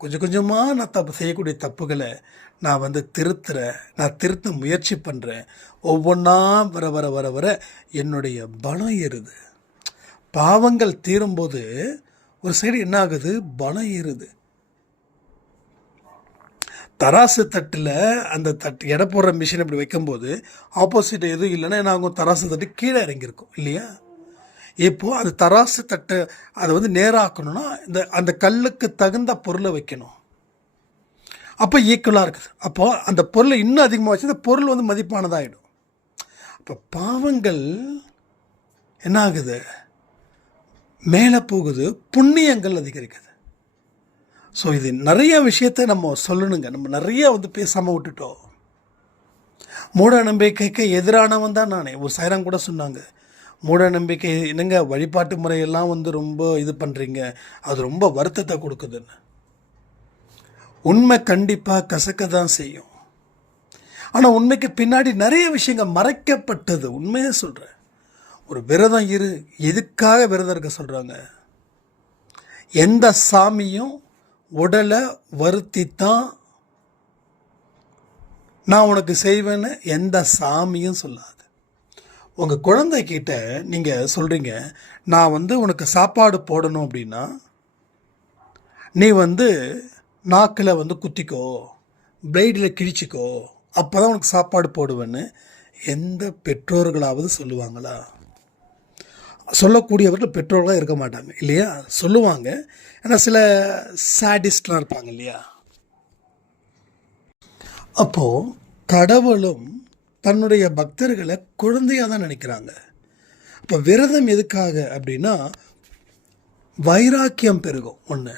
கொஞ்சம் கொஞ்சமாக நான் செய்யக்கூடிய தப்புகளை நான் வந்து நான் திருத்த முயற்சி பண்ணுறேன். ஒவ்வொன்றா வர வர வர வர என்னுடைய பலம் ஏறுது. பாவங்கள் தீரும்போது ஒரு சைடு என்ன ஆகுது, பலம் ஏறுது. தராசு தட்டில் அந்த எடை போடுற மிஷின் இப்படி வைக்கும்போது ஆப்போசிட் எதுவும் இல்லைன்னா என்ன ஆகும், தராசு தட்டு கீழே இறங்கியிருக்கும் இல்லையா? இப்போது அது தராசு தட்டை அதை வந்து நேராக்கணும்னா அந்த கல்லுக்கு தகுந்த பொருளை வைக்கணும். அப்போ ஈக்குவலாக இருக்குது. அப்போது அந்த பொருளை இன்னும் அதிகமாக வச்சு அந்த பொருள் வந்து மதிப்பானதாகிடும். அப்போ பாவங்கள் என்ன ஆகுது, மேலே போகுது, புண்ணியங்கள் அதிகரிக்குது. ஸோ இது நிறைய விஷயத்தை நம்ம சொல்லணுங்க. நம்ம நிறைய வந்து பேசாமல் விட்டுட்டோம். மூட நம்பிக்கைக்கு எதிரானவன் தான் நானே. ஒரு சாயிரம் கூட சொன்னாங்க, மூட நம்பிக்கை என்னங்க வழிபாட்டு முறையெல்லாம் வந்து ரொம்ப இது பண்ணுறீங்க, அது ரொம்ப வருத்தத்தை கொடுக்குதுன்னு. உண்மை கண்டிப்பாக கசக்க தான் செய்யும். ஆனால் உண்மைக்கு பின்னாடி நிறைய விஷயங்கள் மறைக்கப்பட்டது. உண்மையாக சொல்கிறேன். ஒரு விரதம் எதுக்காக விரதம் இருக்க சொல்கிறாங்க? எந்த சாமியும் உடலை வருத்தி தான் நான் உனக்கு செய்வேன்னு எந்த சாமியும் சொல்லாது. உங்கள் குழந்தைகிட்ட நீங்கள் சொல்கிறீங்க, நான் வந்து உனக்கு சாப்பாடு போடணும் அப்படின்னா நீ வந்து நாக்கில் வந்து குத்திக்கோ, பிளேடில் கிழிச்சிக்கோ, அப்போ தான் உனக்கு சாப்பாடு போடுவேன்னு எந்த பெற்றோர்களாவது சொல்லுவாங்களா? சொல்லக்கூடியவர்கள் பெற்றோர்களாக இருக்க மாட்டாங்க இல்லையா? சொல்லுவாங்க. ஏன்னா சில சாடிஸ்ட்லாம் இருப்பாங்க இல்லையா? அப்போது கடவுளும் தன்னுடைய பக்தர்களை குழந்தையாக தான் நினைக்கிறாங்க. இப்போ விரதம் எதுக்காக அப்படின்னா வைராக்கியம் பெருகும் ஒன்று,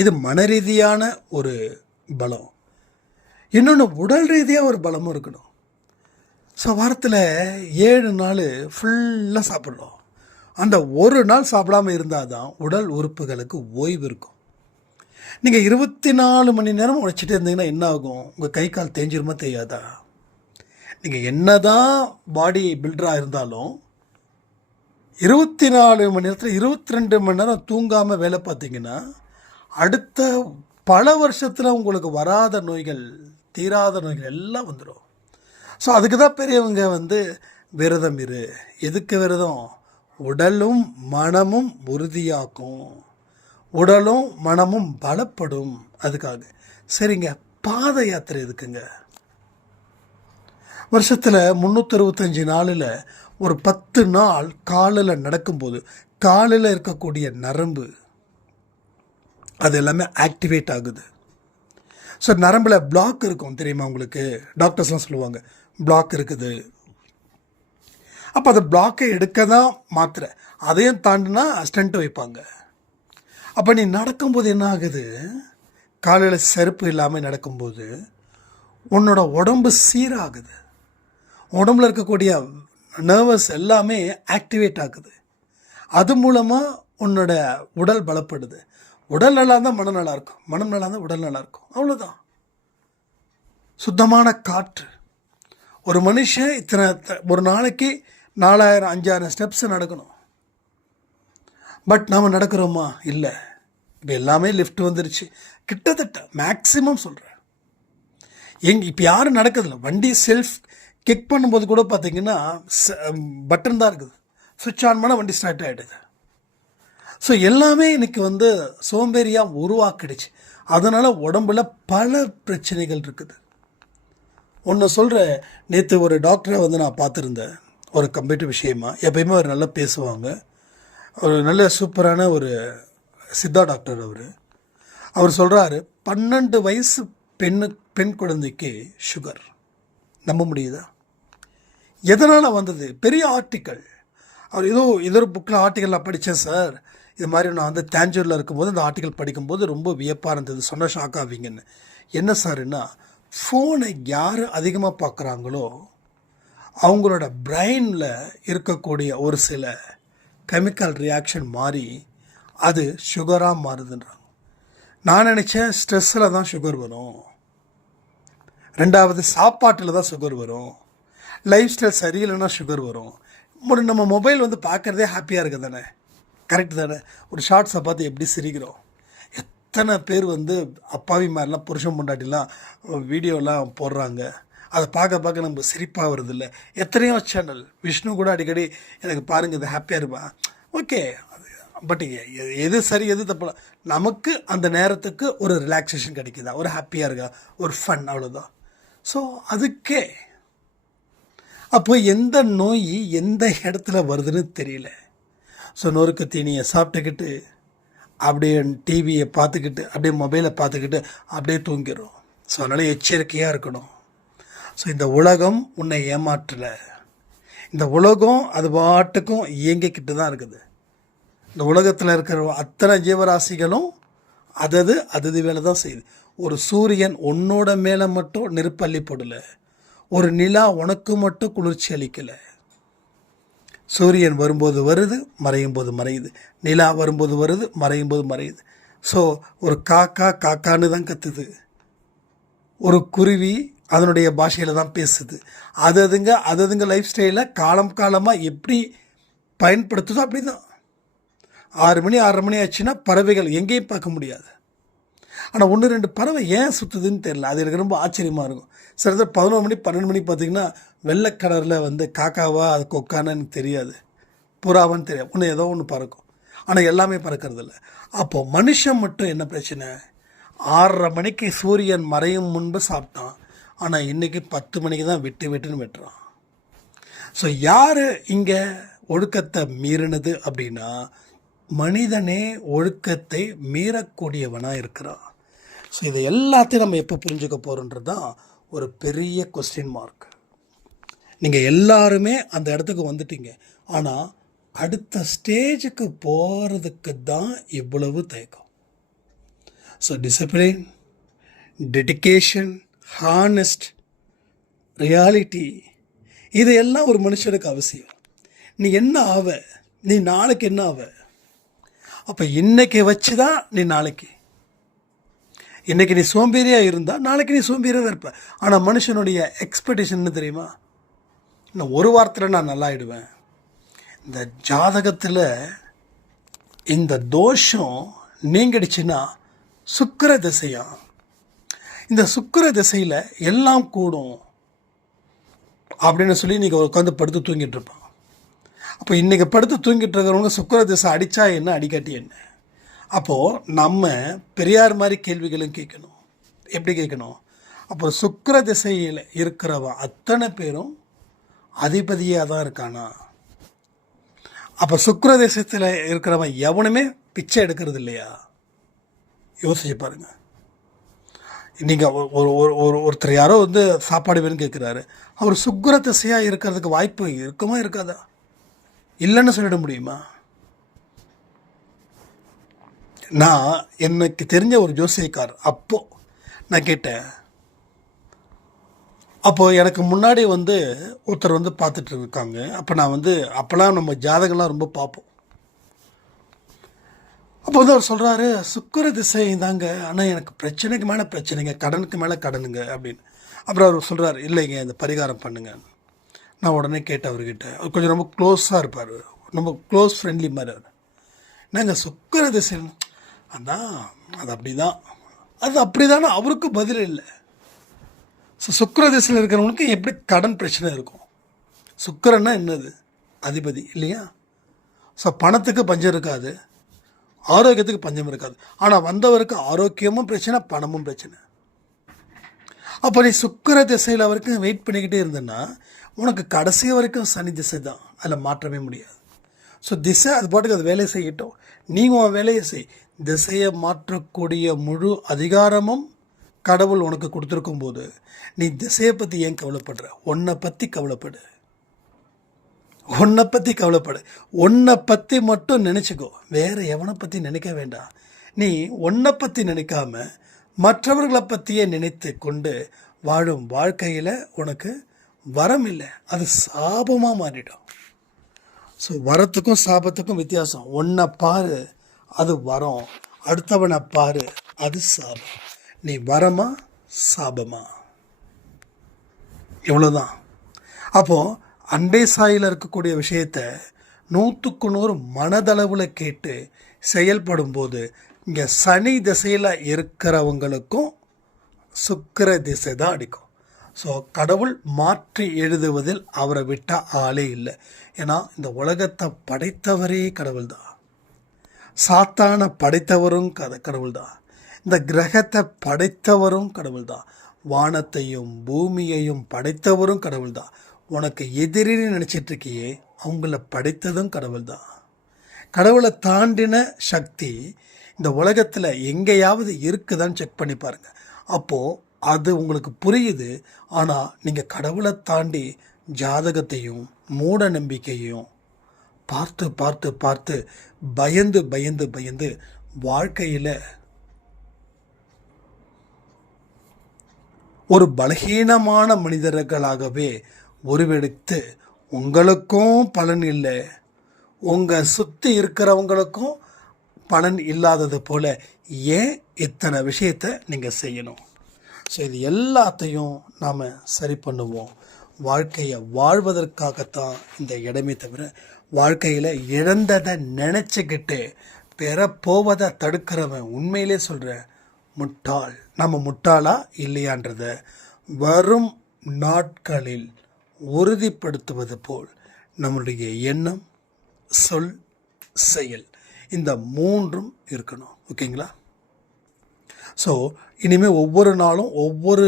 இது மன ரீதியான ஒரு பலம். இன்னொன்று உடல் ரீதியாக ஒரு பலமும் இருக்கணும். ஸோ வாரத்தில் 7 நாள் ஃபுல்லாக சாப்பிட்றோம். அந்த ஒரு நாள் சாப்பிடாமல் இருந்தால் தான் உடல் உறுப்புகளுக்கு ஓய்வு இருக்கும். நீங்கள் 24 மணி நேரம் உழைச்சிட்டு இருந்தீங்கன்னா என்ன ஆகும்? உங்கள் கை கால் தேஞ்சிருமா தெரியாதா? நீங்கள் என்ன தான் பாடி பில்டராக இருந்தாலும் 24 மணி நேரத்தில் 22 மணி நேரம் தூங்காமல் வேலை பார்த்தீங்கன்னா அடுத்த பல வருஷத்தில் உங்களுக்கு வராத நோய்கள், தீராத நோய்கள் எல்லாம் வந்துடும். ஸோ அதுக்கு தான் பெரியவங்க விரதம் இரு. எதுக்கு விரதம்? உடலும் மனமும் உறுதியாக்கும், உடலும் மனமும் பலப்படும். அதுக்காக. சரிங்க, பாத யாத்திரை எதுக்குங்க? வருஷத்தில் 365 நாளில் ஒரு 10 நாள் காலில் நடக்கும்போது காலில் இருக்கக்கூடிய நரம்பு அது எல்லாமே ஆக்டிவேட் ஆகுது. ஸோ நரம்பில் பிளாக் இருக்கும் தெரியுமா உங்களுக்கு? டாக்டர்ஸ்லாம் சொல்லுவாங்க பிளாக் இருக்குது. அப்போ அந்த பிளாக்கை எடுக்க தான் மாத்திரை, அதையும் தாண்டினா ஸ்டென்ட் வைப்பாங்க. அப்போ நீ நடக்கும்போது என்ன ஆகுது? காலையில் செருப்பு இல்லாமல் நடக்கும்போது உன்னோட உடம்பு சீராகுது. உடம்புல இருக்கக்கூடிய நர்வஸ் எல்லாமே ஆக்டிவேட் ஆகுது. அது மூலமாக உன்னோட உடல் பலப்படுது. உடல் நல்லா இருந்தால் மனம் நல்லாயிருக்கும், மனம் நல்லா இருந்தால் உடல் நல்லாயிருக்கும். அவ்வளோதான். சுத்தமான காற்று. ஒரு மனுஷன் ஒரு நாளைக்கு 4000-5000 ஸ்டெப்ஸ் நடக்கணும். பட் நாம் நடக்கிறோமா? இல்லை. இப்போ எல்லாமே லிஃப்ட் வந்துருச்சு. கிட்டத்தட்ட மேக்ஸிமம் சொல்கிறேன். இப்போ யாரும் நடக்கிறதில்ல. வண்டி செல்ஃப் கிக் பண்ணும்போது கூட பார்த்தீங்கன்னா பட்டன் தான் இருக்குது. சுவிட்ச் ஆன் பண்ணால் வண்டி ஸ்டார்ட் ஆகிடுது. ஸோ எல்லாமே இன்றைக்கி சோம்பேறியாக உருவாக்கிடுச்சு. அதனால் உடம்புல பல பிரச்சனைகள் இருக்குது. ஒன்று சொல்கிறேன், நேற்று ஒரு டாக்டரை நான் பார்த்துருந்தேன். ஒரு கம்ப்யூட்டர் விஷயமா. எப்பயுமே அவர் நல்லா பேசுவாங்க. ஒரு நல்ல சூப்பரான ஒரு சித்தா டாக்டர் அவர் சொல்கிறாரு, 12 வயசு பெண் குழந்தைக்கு சுகர். நம்ப முடியுதா? எதனால் வந்தது? பெரிய ஆர்டிக்கல். அவர் ஏதோ புக்கில் ஆர்டிக்கலில் படித்தேன் சார். இது மாதிரி நான் தேஞ்சூரில் இருக்கும்போது அந்த ஆர்டிக்கல் படிக்கும்போது ரொம்ப வியப்பாக இருந்தது. சொன்ன ஷாக் ஆவீங்கன்னு. என்ன சார்னா, ஃபோனை யார் அதிகமாக பார்க்குறாங்களோ அவங்களோட பிரெயினில் இருக்கக்கூடிய ஒரு சில கெமிக்கல் ரியாக்ஷன் மாறி அது சுகராக மாறுதுன்றாங்க. நான் நினச்சேன் ஸ்ட்ரெஸ்ஸில் தான் சுகர் வரும், 2வது சாப்பாட்டில் தான் சுகர் வரும், லைஃப் ஸ்டைல் சரியில்லைன்னா சுகர் வரும். நம்ம மொபைல் பார்க்குறதே ஹாப்பியாக இருக்குது தானே? கரெக்டு தானே? ஒரு ஷார்ட்ஸை பார்த்து எப்படி சிரிக்கிறோம். எத்தனை பேர் அப்பாவி மாதிரிலாம் புருஷன் பொண்டாட்டிலாம் வீடியோலாம் போடுறாங்க. அதை பார்க்க நம்ம சிரிப்பாக வருது இல்லை? எத்தனையோ சேனல். விஷ்ணு கூட அடிக்கடி எனக்கு பாருங்கள் இது ஹாப்பியாக இருப்பான். ஓகே, பட் எது சரி எது தப்பு? நமக்கு அந்த நேரத்துக்கு ஒரு ரிலாக்ஸேஷன் கிடைக்குதா, ஒரு ஹாப்பியாக இருக்கா, ஒரு ஃபன், அவ்வளோதான். ஸோ அதுக்கே அப்போ எந்த நோய் எந்த இடத்துல வருதுன்னு தெரியல. ஸோ நொறுக்கு தீனியை சாப்பிட்டுக்கிட்டு அப்படியே டிவியை பார்த்துக்கிட்டு அப்படியே மொபைலை பார்த்துக்கிட்டு அப்படியே தூங்கிடும். ஸோ அதனால் எச்சரிக்கையாக இருக்கணும். ஸோ இந்த உலகம் உன்னை ஏமாற்றலை. இந்த உலகம் அது பாட்டுக்கும் இயங்கிக்கிட்டு தான் இருக்குது. இந்த உலகத்தில் இருக்கிற அத்தனை ஜீவராசிகளும் அது வேலை தான் செய்யுது. ஒரு சூரியன் உன்னோட மேலே மட்டும் நெருப்பள்ளி போடலை, ஒரு நிலா உனக்கு மட்டும் குளிர்ச்சி அளிக்கலை. சூரியன் வரும்போது வருது, மறையும் போது மறையுது. நிலா வரும்போது வருது, மறையும் போது மறையுது. ஸோ ஒரு காக்கான்னு தான் கத்துது. ஒரு குருவி அதனுடைய பாஷையில் தான் பேசுது. அதுங்க லைஃப் ஸ்டைலில் காலமாக எப்படி பயன்படுத்துதோ அப்படி தான். 6 மணி 6:30 மணி ஆச்சுன்னா பறவைகள் எங்கேயும் பார்க்க முடியாது. ஆனால் 1-2 பறவை ஏன் சுற்றுதுன்னு தெரியல. அது எனக்கு ரொம்ப ஆச்சரியமாக இருக்கும். சில 11 மணி 12 மணி பார்த்திங்கன்னா வெள்ளைக்கலரில் காக்காவா அது கொக்கான்னு எனக்கு தெரியாது, புறாவான்னு தெரியாது, ஏதோ ஒன்று பறக்கும். ஆனால் எல்லாமே பறக்கிறதில்ல. அப்போது மனுஷன் மட்டும் என்ன பிரச்சனை? 6:30 மணிக்கு சூரியன் மறையும் முன்பு சாப்பிட்டான். ஆனால் இன்றைக்கி 10 மணிக்கு தான் விட்டுன்னு வெட்டுறான். ஸோ யார் இங்கே ஒழுக்கத்தை மீறினது அப்படின்னா, மனிதனே ஒழுக்கத்தை மீறக்கூடியவனாக இருக்கிறான். ஸோ இதை எல்லாத்தையும் நம்ம எப்போ புரிஞ்சுக்க போகிறோன்றது தான் ஒரு பெரிய கொஸ்டின் மார்க். நீங்கள் எல்லாருமே அந்த இடத்துக்கு வந்துட்டீங்க. ஆனால் அடுத்த ஸ்டேஜுக்கு போகிறதுக்கு தான் இவ்வளவு தயக்கம். So discipline, dedication, honest, reality, இது எல்லாம் ஒரு மனுஷனுக்கு அவசியம். நீ என்ன ஆவ, நீ நாளைக்கு என்ன ஆவ? அப்போ இன்னைக்கு வச்சு தான் நீ நாளைக்கு. இன்றைக்கி நீ சோம்பேறியாக இருந்தால் நாளைக்கு நீ சோம்பேறியாக தான் இருப்ப. ஆனால் மனுஷனுடைய எக்ஸ்பெக்டேஷன் என்ன தெரியுமா? இன்னும் ஒரு வாரத்தில் நான் நல்லாயிடுவேன். இந்த ஜாதகத்தில் இந்த தோஷம் நீங்கிடுச்சுன்னா சுக்கிர திசையா, இந்த சுக்கிர திசையில் எல்லாம் கூடும் அப்படின்னு சொல்லி இன்றைக்கி உட்காந்து படுத்து தூங்கிட்டு இருப்பான். அப்போ இன்றைக்கி படுத்து தூங்கிட்டு இருக்கிறவங்க சுக்கிர திசை அடித்தா என்ன, அடிக்காட்டி என்ன? அப்போது நம்ம பெரியார் மாதிரி கேள்விகளும் கேட்கணும். எப்படி கேட்கணும்? அப்போ சுக்கிர திசையில் இருக்கிறவன் அத்தனை பேரும் அதிபதியாக தான் இருக்கானா? அப்போ சுக்கிர தேசத்தில் இருக்கிறவன் எவனுமே பிச்சை எடுக்கிறது இல்லையா? யோசிச்சு பாருங்கள். நீங்கள் ஒருத்தர் யாரோ வந்து சாப்பாடு வேணும்னு கேட்குறாரு. அவர் சுக்கிர திசையாக இருக்கிறதுக்கு வாய்ப்பு இருக்குமா இருக்காதா? இல்லைன்னு சொல்லிட முடியுமா? நான் எனக்கு தெரிஞ்ச ஒரு ஜோசியக்கார், அப்போது நான் கேட்டேன். அப்போது எனக்கு முன்னாடி வந்து ஒருத்தர் வந்து பார்த்துட்டு இருக்காங்க. அப்போ நான் வந்து அப்போல்லாம் நம்ம ஜாதகம்லாம் ரொம்ப பார்ப்போம். அப்போ வந்து அவர் சொல்கிறாரு, சுக்கிர திசை தாங்க, ஆனால் எனக்கு பிரச்சனைக்கு மேலே பிரச்சனைங்க, கடனுக்கு மேலே கடனுங்க அப்படின்னு. அப்புறம் அவர் சொல்கிறார், இல்லைங்க இந்த பரிகாரம் பண்ணுங்க. நான் உடனே கேட்டேன் அவர்கிட்ட. அவர் கொஞ்சம் ரொம்ப க்ளோஸாக இருப்பார், ரொம்ப க்ளோஸ் ஃப்ரெண்ட்லி மாதிரி. அவர் நாங்கள் சுக்கிர திசை அதான் அது அப்படி தான், அது அப்படி தானே. அவருக்கும் பதில் இல்லை. ஸோ சுக்கிர திசையில் இருக்கிறவங்களுக்கு எப்படி கடன் பிரச்சனை இருக்கும்? சுக்கிரன்னா என்னது? அதிபதி இல்லையா? ஸோ பணத்துக்கு பஞ்சம் இருக்காது, ஆரோக்கியத்துக்கு பஞ்சம் இருக்காது. ஆனால் வந்தவருக்கு ஆரோக்கியமும் பிரச்சனை, பணமும் பிரச்சனை. அப்போ நீ சுக்கிர திசையில் வரைக்கும் வெயிட் பண்ணிக்கிட்டே இருந்தேன்னா உனக்கு கடைசி வரைக்கும் சனி திசை தான், அதில் மாற்றவே முடியாது. ஸோ திசை அது பாட்டுக்கு அது வேலையை செய்யட்டும், நீங்கள் உன் வேலையை செய். திசையை மாற்றக்கூடிய முழு அதிகாரமும் கடவுள் உனக்கு கொடுத்துருக்கும் போது நீ திசையை பற்றி ஏன் கவலைப்படுற? உன்னை பற்றி கவலைப்படு, உன்னை பற்றி கவலைப்படு. உன்னை பற்றி மட்டும் நினச்சிக்கோ, வேறு எவனை பற்றி நினைக்க வேண்டாம். நீ உன்னை பற்றி நினைக்காம மற்றவர்களை பற்றியே நினைத்து கொண்டு வாழும் வாழ்க்கையில் உனக்கு வரம் இல்லை, அது சாபமாக மாறிடும். ஸோ வரத்துக்கும் சாபத்துக்கும் வித்தியாசம். உன்னை பாரு, அது வரம். அடுத்தவனை பாரு, அது சாபம். நீ வரமா சாபமா? இவ்வளோதான். அப்போது அண்டை சாயில் இருக்கக்கூடிய விஷயத்த 100க்கு 100 மனதளவில் கேட்டு செயல்படும் போது இங்கே சனி திசையில் இருக்கிறவங்களுக்கும் சுக்கிர திசை தான் அடிக்கும். ஸோ கடவுள் மாற்றி எழுதுவதில் அவரை விட்டால் ஆளே இல்லை. ஏன்னா இந்த உலகத்தை படைத்தவரே கடவுள் தான், சாத்தானை படைத்தவரும் கடவுள் தான், இந்த கிரகத்தை படைத்தவரும் கடவுள் தான், வானத்தையும் பூமியையும் படைத்தவரும் கடவுள் தான். உனக்கு எதிரின்னு நினச்சிட்டு இருக்கியே, அவங்கள படைத்ததும் கடவுள் தான். கடவுளை தாண்டின சக்தி இந்த உலகத்தில் எங்கேயாவது இருக்குதான்னு செக் பண்ணி பாருங்கள். அப்போது அது உங்களுக்கு புரியுது. ஆனால் நீங்கள் கடவுளை தாண்டி ஜாதகத்தையும் மூட நம்பிக்கையையும் பார்த்து பார்த்து பார்த்து பயந்து பயந்து பயந்து வாழ்க்கையில் ஒரு பலகீனமான மனிதர்களாகவே உருவெடுத்து உங்களுக்கும் பலன் இல்லை, உங்கள் சுற்றி இருக்கிறவங்களுக்கும் பலன் இல்லாதது போல் ஏன் இத்தனை விஷயத்தை நீங்கள் செய்யணும்? ஸோ இது எல்லாத்தையும் நாம் சரி பண்ணுவோம். வாழ்க்கையை வாழ்வதற்காகத்தான் இந்த இடமே தவிர வாழ்க்கையில் இழந்ததை நினச்சிக்கிட்டு பெறப்போவதை தடுக்கிறவன் உண்மையிலே சொல்கிற முட்டாள். நம்ம முட்டாளா இல்லையான்றத வரும் நாட்களில் உறுதிப்படுத்துவது போல் நம்முடைய எண்ணம், சொல், செயல் இந்த 3ம் இருக்கணும். ஓகேங்களா? ஸோ இனிமேல் ஒவ்வொரு நாளும் ஒவ்வொரு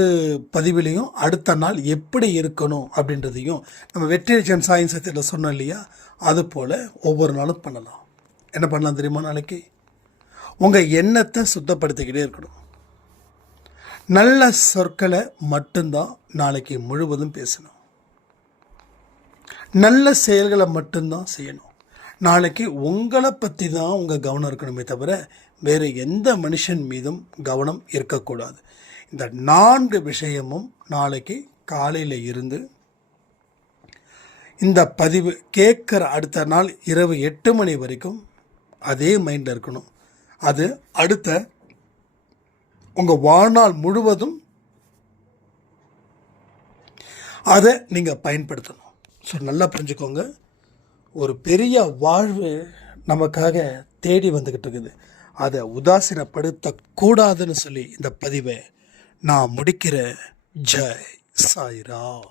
பதிவிலையும் அடுத்த நாள் எப்படி இருக்கணும் அப்படின்றதையும் நம்ம வெற்றியச்சன் சாயின் சத்தியத்தில் சொன்னோம் இல்லையா, அது போல் ஒவ்வொரு நாளும் பண்ணலாம். என்ன பண்ணலாம் தெரியுமா? நாளைக்கு உங்கள் எண்ணத்தை சுத்தப்படுத்திக்கிட்டே இருக்கணும். நல்ல சொற்களை மட்டும்தான் நாளைக்கு முழுவதும் பேசணும். நல்ல செயல்களை மட்டும்தான் செய்யணும். நாளைக்கு உங்களை பற்றி தான் உங்கள் கவனம் இருக்கணுமே தவிர வேறு எந்த மனுஷன் மீதும் கவனம் இருக்கக்கூடாது. இந்த 4 விஷயமும் நாளைக்கு காலையில் இருந்து இந்த பதிவு கேட்குற அடுத்த நாள் இரவு 8 மணி வரைக்கும் அதே மைண்டில் இருக்கணும். அது அடுத்த உங்கள் வாழ்நாள் முழுவதும் அதை நீங்கள் பயன்படுத்தணும். ஸோ நல்லா புரிஞ்சுக்கோங்க, ஒரு பெரிய வாழ்வு நமக்காக தேடி வந்துக்கிட்டு இருக்குது. அதை உதாசீனப்படுத்தக்கூடாதுன்னு சொல்லி இந்த பதிவை நான் முடிக்கிறேன். ஜெய் சாய்ராம்.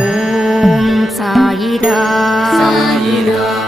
ஓம் சாயிரா. சாயிரா.